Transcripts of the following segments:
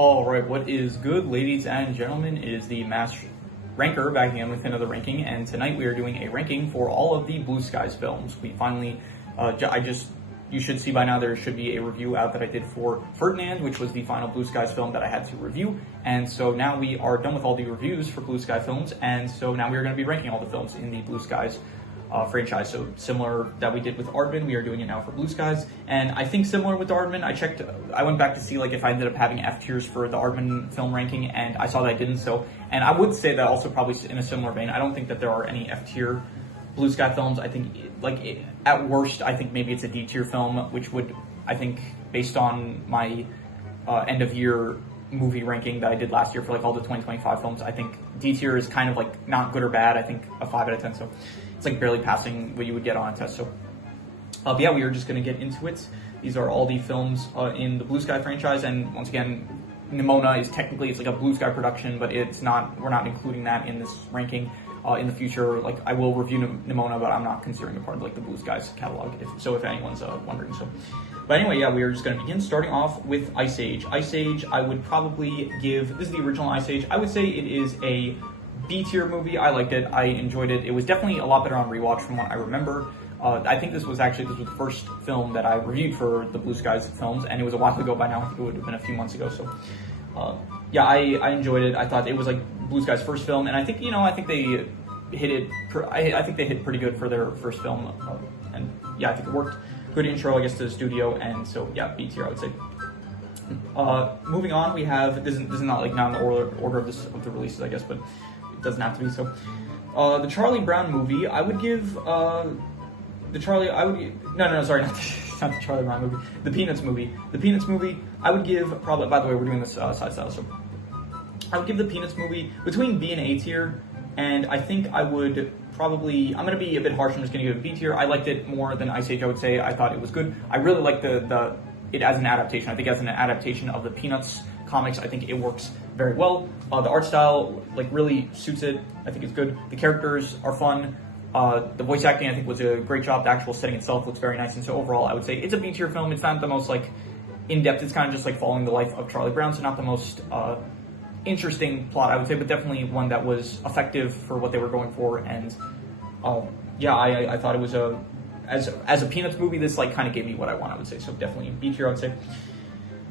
Alright, what is good, ladies and gentlemen? It is the Mass Ranker back again with another ranking, and tonight we are doing a ranking for all of the Blue Skies films. We finally, you should see by now there should be a review out that I did for Ferdinand, which was the final Blue Skies film that I had to review, and so now we are done with all the reviews for Blue Sky films, and so now we are going to be ranking all the films in the Blue Skies franchise. So similar that we did with Aardman, we are doing it now for Blue Skies, and I think similar with Aardman, I went back to see like if I ended up having F tiers for the Aardman film ranking, and I saw that I didn't. So, and I would say that also probably in a similar vein, I don't think that there are any F tier Blue Sky films. I think at worst, I think maybe it's a D tier film, which would, I think, based on my end of year movie ranking that I did last year for like all the 2025 films, I think D tier is kind of like not good or bad. I think a 5 out of 10. So it's like barely passing what you would get on a test. So but yeah, we are just going to get into it. These are all the films in the Blue Sky franchise, and once again, Nimona is technically, it's like a Blue Sky production, but it's not, we're not including that in this ranking. In the future, like I will review Nimona, but I'm not considering it part of like the Blue Skies catalog, if anyone's wondering. So, but anyway, yeah, we are just going to begin starting off with Ice Age. Ice Age, I would probably give, this is the original Ice Age, I would say it is a B tier movie. I liked it, I enjoyed it. It was definitely a lot better on rewatch from what I remember. I think this was the first film that I reviewed for the Blue Skies films, and it was a while ago by now. I think it would have been a few months ago. So, yeah, I enjoyed it. I thought it was like Blue Skies' first film, and I think they hit it. I think they hit pretty good for their first film, and yeah, I think it worked. Good intro, I guess, to the studio, and so yeah, B tier, I would say. Moving on, we have this is not in the order of the releases, I guess, but it doesn't have to be. So, the Charlie Brown movie, I would give not the Charlie Brown movie, the Peanuts movie. The Peanuts movie, I would give probably, by the way, we're doing this side style, so I would give the Peanuts movie between B and A tier, and I think I would probably, I'm going to be a bit harsh, I'm just going to give it B tier. I liked it more than Ice Age, I would say. I thought it was good. I really liked it as an adaptation. I think as an adaptation of the Peanuts comics, I think it works very well. The art style, like, really suits it. I think it's good. The characters are fun. The voice acting, I think, was a great job. The actual setting itself looks very nice, and so overall, I would say it's a B tier film. It's not the most, like, in-depth. It's kind of just, like, following the life of Charlie Brown, so not the most interesting plot, I would say, but definitely one that was effective for what they were going for, and yeah, I thought it was as a Peanuts movie, this, like, kind of gave me what I want, I would say, so definitely B tier, I would say.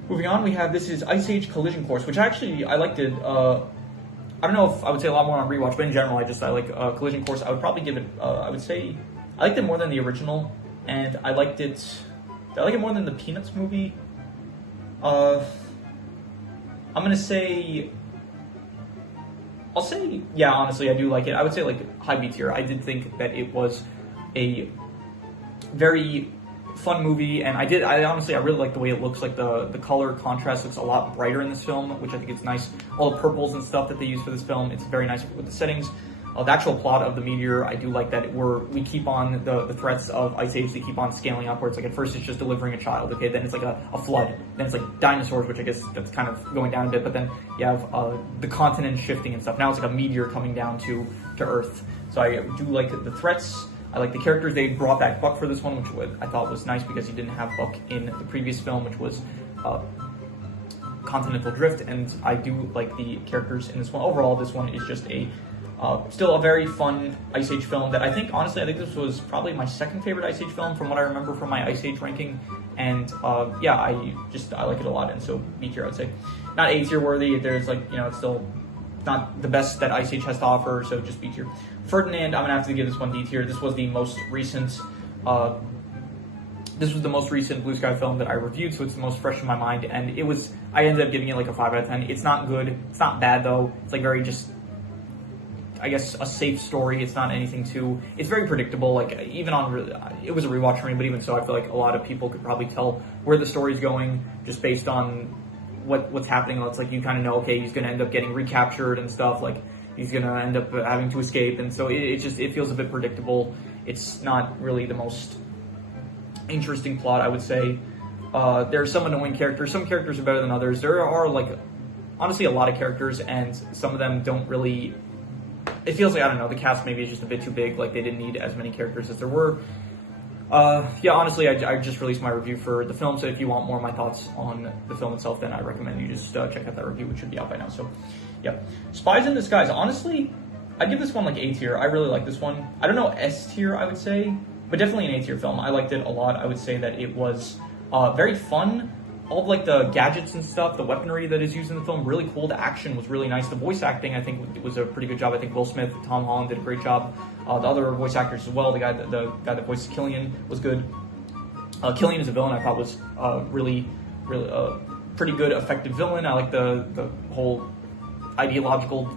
Moving on, we have, this is Ice Age Collision Course, which actually, I liked it. I don't know if I would say a lot more on rewatch, but in general, I like Collision Course. I would probably give it, I would say, I liked it more than the original, and I liked it more than the Peanuts movie. I'm going to say, yeah, honestly, I do like it. I would say, like, high B tier. I did think that it was a very fun movie, and I honestly really like the way it looks. Like the color contrast looks a lot brighter in this film, which I think is nice. All the purples and stuff that they use for this film, it's very nice with the settings. The actual plot of the meteor, I do like that we keep on the threats of Ice Age, they keep on scaling upwards. Like at first it's just delivering a child, okay, then it's like a flood, then it's like dinosaurs, which I guess that's kind of going down a bit, but then you have the continent shifting and stuff. Now it's like a meteor coming down to Earth. So I do like the threats. I like the characters. They brought back Buck for this one, which I thought was nice because you didn't have Buck in the previous film, which was Continental Drift, and I do like the characters in this one. Overall, this one is just still a very fun Ice Age film that I think this was probably my second favorite Ice Age film from what I remember from my Ice Age ranking, and yeah, I like it a lot, and so B tier, I would say. Not A tier worthy, there's it's still not the best that Ice Age has to offer, so just B tier. Ferdinand, I'm going to have to give this one D tier. This was the most recent Blue Sky film that I reviewed, so it's the most fresh in my mind, and I ended up giving it like a 5 out of 10. It's not good, it's not bad though, it's like very just, I guess, a safe story. It's not anything it's very predictable. Like, even it was a rewatch for me, but even so, I feel like a lot of people could probably tell where the story's going just based on what's happening. It's like you kind of know, okay, he's going to end up getting recaptured and stuff, like he's going to end up having to escape, and so it feels a bit predictable. It's not really the most interesting plot, I would say. There are some annoying characters. Some characters are better than others. There are, like, honestly a lot of characters, and some of them don't really, it feels like, I don't know, the cast maybe is just a bit too big, like they didn't need as many characters as there were. Yeah, honestly, I just released my review for the film, so if you want more of my thoughts on the film itself, then I recommend you just check out that review, which should be out by now. So, yeah. Spies in Disguise. Honestly, I'd give this one like A tier. I really like this one. I don't know, S tier, I would say, but definitely an A tier film. I liked it a lot. I would say that it was very fun. All of like the gadgets and stuff, the weaponry that is used in the film, really cool. The action was really nice. The voice acting, I think, was a pretty good job. I think Will Smith, Tom Holland did a great job. The other voice actors as well. The guy that voices Killian was good. Killian as a villain, I thought was really pretty good, effective villain. I like the whole ideological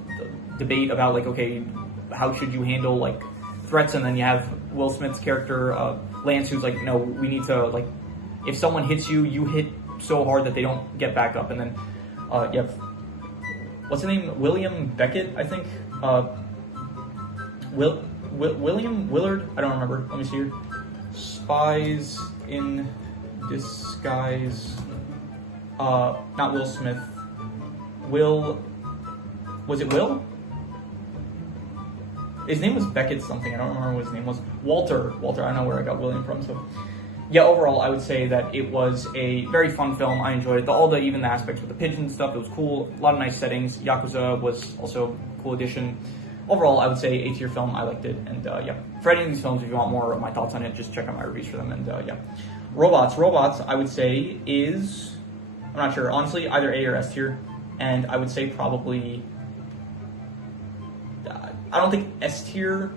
debate about like, okay, how should you handle like threats, and then you have Will Smith's character Lance, who's like, no, we need to like, if someone hits you, you hit so hard that they don't get back up. And then you have, what's his name? William Beckett, I think. William Willard? I don't remember. Let me see here. Spies in Disguise. Not Will Smith. Was it Will? His name was Beckett something. I don't remember what his name was. Walter. I don't know where I got William from. So, yeah, overall, I would say that it was a very fun film. I enjoyed it. Even the aspects with the pigeon stuff, it was cool. A lot of nice settings. Yakuza was also a cool addition. Overall, I would say A tier film. I liked it. And yeah, for any of these films, if you want more of my thoughts on it, just check out my reviews for them. And yeah, Robots, I would say is, I'm not sure, honestly, either A or S tier. And I would say probably, I don't think S tier,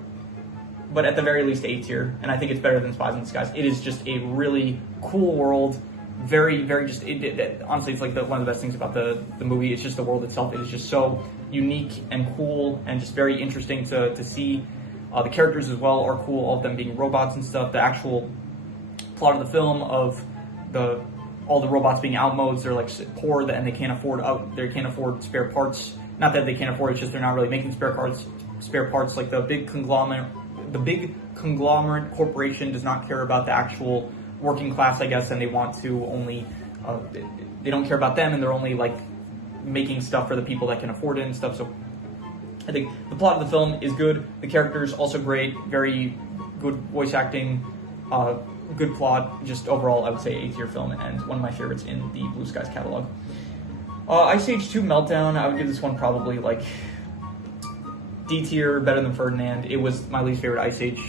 but at the very least A tier, and I think it's better than Spies in Disguise. It is just a really cool world, very just, honestly, it's like one of the best things about the movie. It's just the world itself. It is just so unique and cool and just very interesting to see. The characters as well are cool, all of them being robots and stuff. The actual plot of the film of all the robots being out modes, they're like poor and they can't afford spare parts. Not that they can't afford it, it's just they're not really making spare parts. Like the big conglomerate corporation does not care about the actual working class, I guess, and they want to only they don't care about them, and they're only like making stuff for the people that can afford it and stuff. So I think the plot of the film is good. The characters also great, very good voice acting, good plot. Just overall, I would say A tier film and one of my favorites in the Blue Skies catalog. Ice Age 2 Meltdown, I would give this one probably like D tier, better than Ferdinand. It was my least favorite Ice Age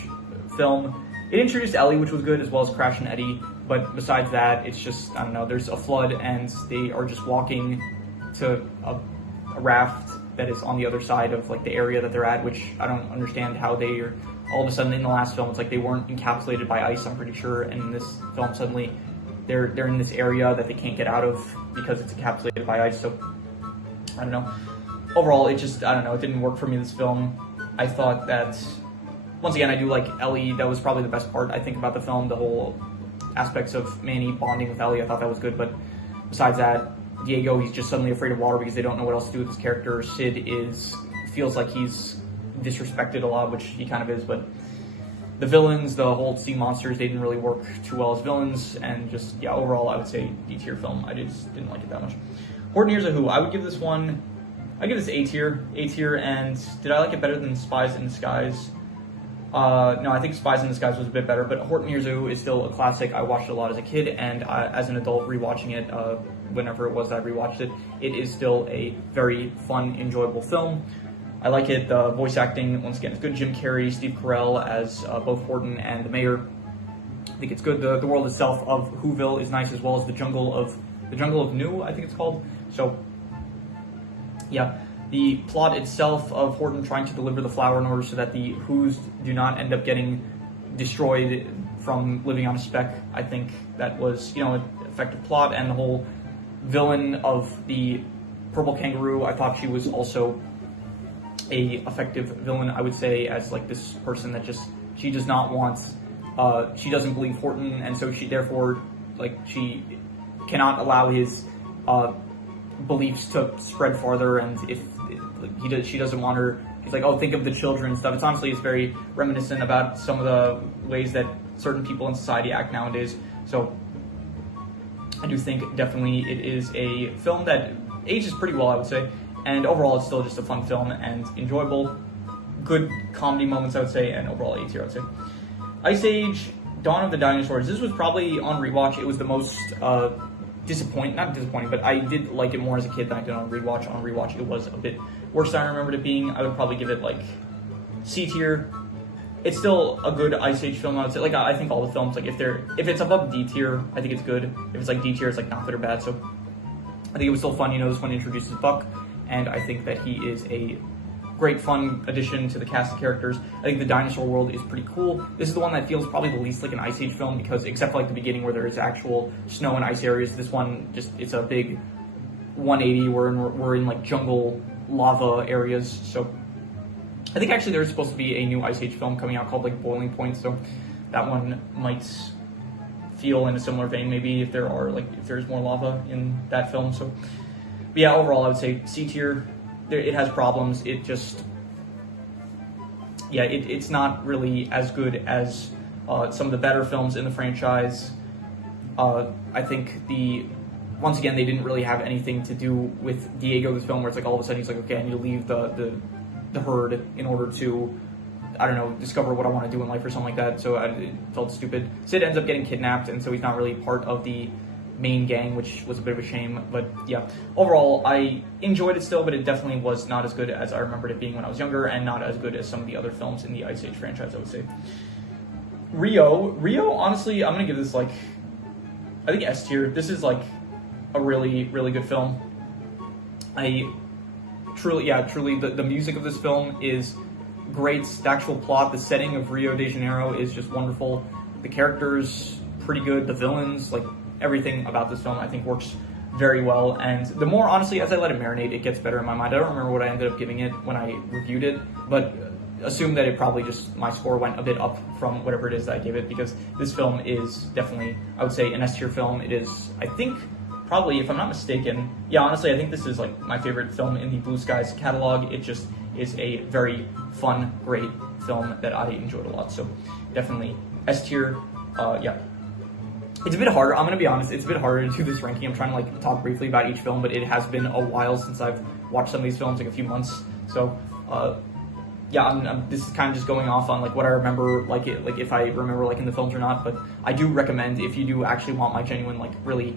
film. It introduced Ellie, which was good, as well as Crash and Eddie, but besides that, it's just, I don't know, there's a flood and they are just walking to a raft that is on the other side of like the area that they're at, which I don't understand how they are all of a sudden in the last film. It's like they weren't encapsulated by ice, I'm pretty sure, and in this film suddenly they're in this area that they can't get out of because it's encapsulated by ice. So I don't know. Overall, it just, I don't know, it didn't work for me, this film. I thought that, once again, I do like Ellie. That was probably the best part, I think, about the film. The whole aspects of Manny bonding with Ellie, I thought that was good. But besides that, Diego, he's just suddenly afraid of water because they don't know what else to do with his character. Sid feels like he's disrespected a lot, which he kind of is. But the villains, the whole sea monsters, they didn't really work too well as villains. And just, yeah, overall, I would say D tier film. I just didn't like it that much. Horton Hears a Who. I would give this one, I give this A tier. And did I like it better than Spies in Disguise? No, I think Spies in Disguise was a bit better, but Horton Hears a Who is still a classic. I watched it a lot as a kid, and as an adult rewatching it, whenever it was that I rewatched it, it is still a very fun, enjoyable film. I like it. The voice acting, once again, is good. Jim Carrey, Steve Carell as both Horton and the mayor. I think it's good. The world itself of Whoville is nice, as well as the jungle of New, I think it's called. So, yeah. The plot itself of Horton trying to deliver the flower in order so that the Whos do not end up getting destroyed from living on a speck. I think that was, an effective plot, and the whole villain of the purple kangaroo, I thought she was also a effective villain, I would say, as like this person that she does not want, she doesn't believe Horton, and so she therefore, like, she cannot allow his beliefs to spread farther, and if she doesn't want her, he's like, oh, think of the children and stuff. It's very reminiscent about some of the ways that certain people in society act nowadays. So I do think definitely it is a film that ages pretty well, I would say, and overall it's still just a fun film and enjoyable. Good comedy moments, I would say, and overall A tier, I would say. Ice Age, Dawn of the Dinosaurs. This was probably on rewatch. It was the most not disappointing, but I did like it more as a kid than I did on rewatch. On rewatch, it was a bit worse than I remembered it being. I would probably give it like C tier. It's still a good Ice Age film. I would say, like, I think all the films, like, if it's above D tier, I think it's good. If it's like D tier, it's like not good or bad. So I think it was still fun. This one introduces Buck, and I think that he is a great fun addition to the cast of characters. I think the dinosaur world is pretty cool. This is the one that feels probably the least like an Ice Age film, because except for like the beginning where there is actual snow and ice areas, this one it's a big 180. We're in like jungle lava areas. So I think actually there's supposed to be a new Ice Age film coming out called like Boiling Point, so that one might feel in a similar vein, maybe if there's more lava in that film. So but yeah, overall I would say C tier. It has problems. It just, it's not really as good as some of the better films in the franchise. I think once again, they didn't really have anything to do with Diego, this film, where it's like all of a sudden he's like, okay, I need to leave the herd in order to, I don't know, discover what I want to do in life or something like that. So it felt stupid. Sid ends up getting kidnapped, and so he's not really part of the main gang, which was a bit of a shame. But yeah, overall I enjoyed it still, but it definitely was not as good as I remembered it being when I was younger, and not as good as some of the other films in the Ice Age franchise, I would say. Rio, honestly, I'm gonna give this like, I think S tier. This is like a really, really good film. Truly, the music of this film is great. The actual plot, the setting of Rio de Janeiro is just wonderful. The characters, pretty good. The villains, like, everything about this film I think works very well, and the more, honestly, as I let it marinate, it gets better in my mind. I don't remember what I ended up giving it when I reviewed it, but assume that it probably just, my score went a bit up from whatever it is that I gave it, because this film is definitely, I would say, an S tier film. It is, I think, probably, if I'm not mistaken, honestly, I think this is like my favorite film in the Blue Skies catalog. It just is a very fun, great film that I enjoyed a lot, so definitely S tier. It's a bit harder, I'm going to be honest, it's a bit harder to do this ranking. I'm trying to like talk briefly about each film, but it has been a while since I've watched some of these films, like a few months. So, this is kind of just going off on like what I remember, like if I remember liking the films or not. But I do recommend, if you do actually want my genuine, like really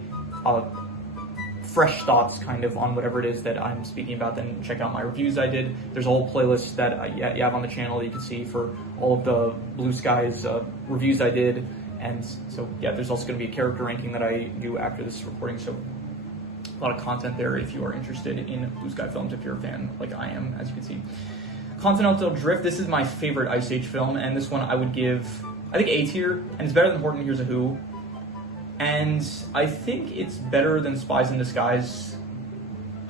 fresh thoughts kind of on whatever it is that I'm speaking about, then check out my reviews I did. There's a whole playlist that you have on the channel that you can see for all of the Blue Skies reviews I did. And so, there's also going to be a character ranking that I do after this recording. So a lot of content there if you are interested in Blue Sky films, if you're a fan like I am, as you can see. Continental Drift, this is my favorite Ice Age film, and this one I would give, I think, A tier, and it's better than Horton Hears a Who. And I think it's better than Spies in Disguise.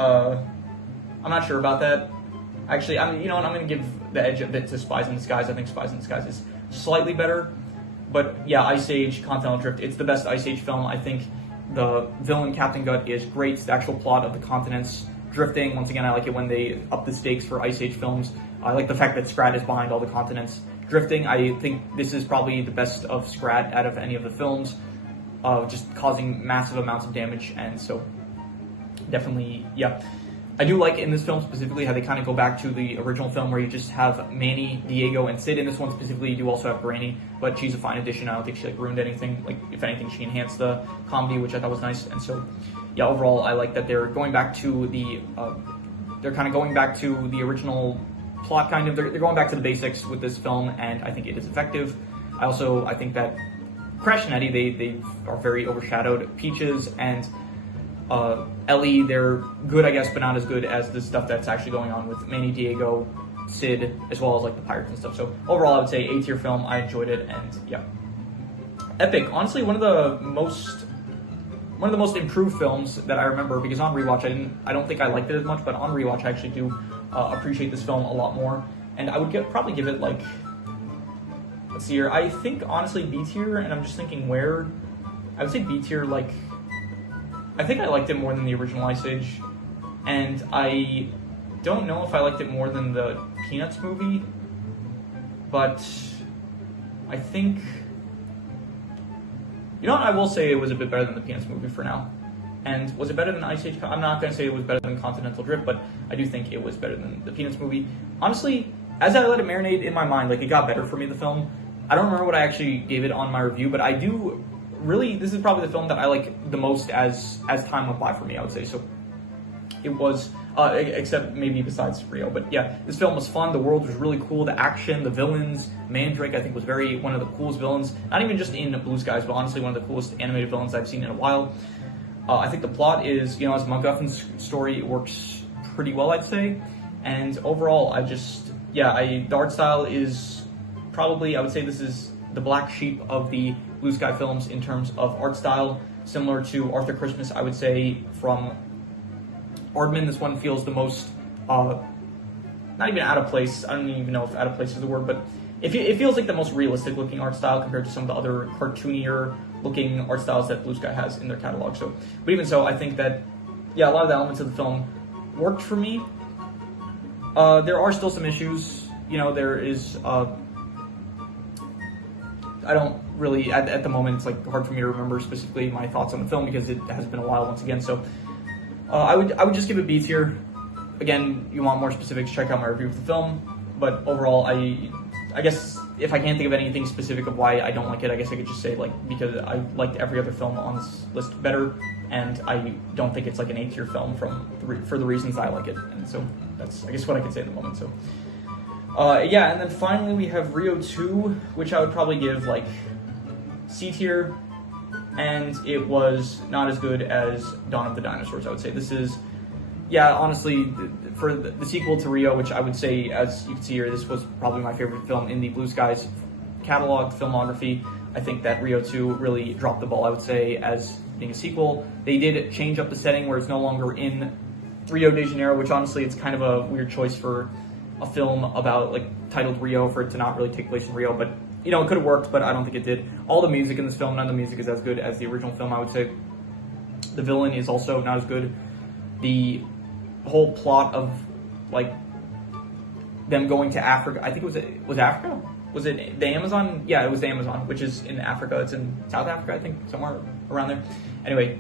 I'm not sure about that. Actually, I'm going to give the edge a bit to Spies in Disguise. I think Spies in Disguise is slightly better. But yeah, Ice Age, Continental Drift, it's the best Ice Age film. I think the villain, Captain Gut, is great. It's the actual plot of the continents drifting. Once again, I like it when they up the stakes for Ice Age films. I like the fact that Scrat is behind all the continents drifting. I think this is probably the best of Scrat out of any of the films, just causing massive amounts of damage. And so definitely, I do like in this film specifically how they kind of go back to the original film where you just have Manny, Diego, and Sid. In this one specifically, you do also have Granny, but she's a fine addition. I don't think she ruined anything. Like, if anything, she enhanced the comedy, which I thought was nice. And so, overall, I like that they're going back to they're kind of going back to the original plot, kind of. They're going back to the basics with this film, and I think it is effective. I think that Crash and Eddie, they are very overshadowed. Peaches and Ellie, they're good, I guess, but not as good as the stuff that's actually going on with Manny, Diego, Sid, as well as like the pirates and stuff. So overall, I would say A tier film. I enjoyed it, and Epic. Honestly, one of the most improved films that I remember, because on rewatch I don't think I liked it as much, but on rewatch I actually do appreciate this film a lot more, and I would probably give it like, let's see here, I think honestly B tier, and I'm just thinking where, I would say B tier. Like, I think I liked it more than the original Ice Age, and I don't know if I liked it more than the Peanuts movie, but I think, I will say it was a bit better than the Peanuts movie for now. And was it better than Ice Age? I'm not going to say it was better than Continental Drift, but I do think it was better than the Peanuts movie. Honestly, as I let it marinate in my mind, like, it got better for me, the film. I don't remember what I actually gave it on my review, but I do really, this is probably the film that I like the most as time went by for me, I would say. So it was, except maybe besides Rio, but yeah, this film was fun. The world was really cool. The action, the villains, Mandrake, I think was one of the coolest villains, not even just in Blue Skies, but honestly one of the coolest animated villains I've seen in a while. I think the plot is, as a MacGuffin's story, it works pretty well, I'd say. And overall, the art style is probably, I would say this is the black sheep of the Blue Sky films in terms of art style, similar to Arthur Christmas, I would say, from Aardman. This one feels the most, not even out of place. I don't even know if out of place is the word, but it feels like the most realistic looking art style compared to some of the other cartoonier looking art styles that Blue Sky has in their catalog. So, but even so, I think that, a lot of the elements of the film worked for me. There are still some issues. There is, I don't really, at the moment, it's like hard for me to remember specifically my thoughts on the film because it has been a while once again. So I would just give it B's here. Again, you want more specifics, check out my review of the film. But overall, I guess if I can't think of anything specific of why I don't like it, I guess I could just say because I liked every other film on this list better, and I don't think it's like an A-tier film for the reasons I like it. And so that's, I guess, what I could say at the moment. So and then finally we have Rio 2, which I would probably give like C tier, and it was not as good as Dawn of the Dinosaurs, I would say. This is, honestly, for the sequel to Rio, which I would say, as you can see here, this was probably my favorite film in the Blue Skies catalog, filmography. I think that Rio 2 really dropped the ball, I would say, as being a sequel. They did change up the setting where it's no longer in Rio de Janeiro, which honestly, it's kind of a weird choice for a film about, titled Rio, for it to not really take place in Rio, but, it could have worked, but I don't think it did. All the music in this film, none of the music is as good as the original film, I would say. The villain is also not as good. The whole plot of, them going to Africa, I think was Africa? Was it the Amazon? Yeah, it was the Amazon, which is in Africa. It's in South Africa, I think, somewhere around there. Anyway,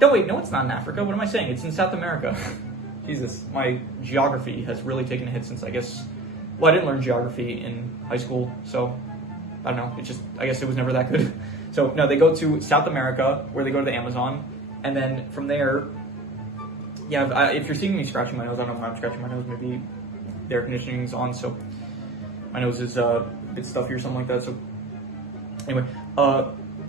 no, it's not in Africa. What am I saying? It's in South America. Jesus, my geography has really taken a hit since, I didn't learn geography in high school, so I don't know. I guess it was never that good. So, no, they go to South America, where they go to the Amazon, and then from there, if you're seeing me scratching my nose, I don't know why I'm scratching my nose. Maybe the air conditioning's on, so my nose is a bit stuffy or something like that. So, anyway,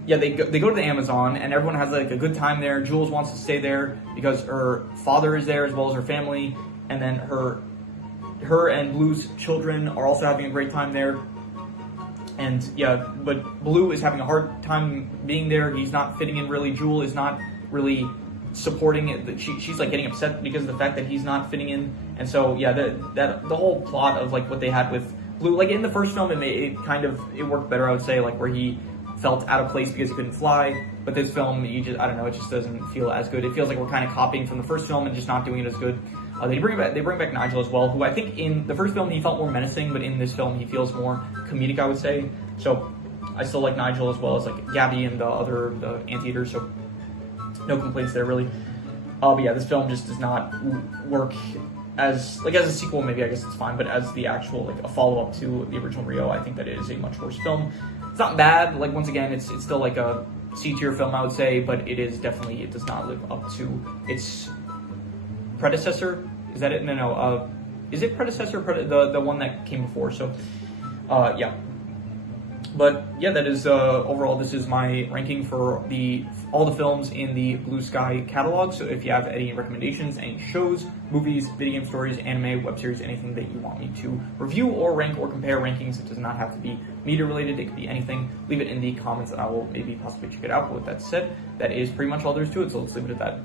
they go to the Amazon, and everyone has a good time there. Jules wants to stay there because her father is there as well as her family, and then her and Blue's children are also having a great time there. And but Blue is having a hard time being there. He's not fitting in really. Jewel is not really supporting it. She's getting upset because of the fact that he's not fitting in. And so the whole plot of what they had with Blue, in the first film, it worked better, I would say, where he felt out of place because he couldn't fly. But this film, it just doesn't feel as good. It feels like we're kind of copying from the first film and just not doing it as good. They bring back Nigel as well, who I think in the first film he felt more menacing, but in this film he feels more comedic, I would say. So I still like Nigel as well as Gabby and the anteaters. So no complaints there really. But this film just does not work as a sequel. Maybe I guess it's fine, but as the actual a follow up to the original Rio, I think that it is a much worse film. It's not bad. Once again, it's still a C tier film, I would say, but it does not live up to its predecessor. Is that it? No. Is it predecessor? The one that came before. So, But that is overall. This is my ranking for all the films in the Blue Sky catalog. So if you have any recommendations, any shows, movies, video game stories, anime, web series, anything that you want me to review or rank or compare rankings, it does not have to be media related. It could be anything. Leave it in the comments, and I will maybe possibly check it out. But with that said, that is pretty much all there is to it. So let's leave it at that.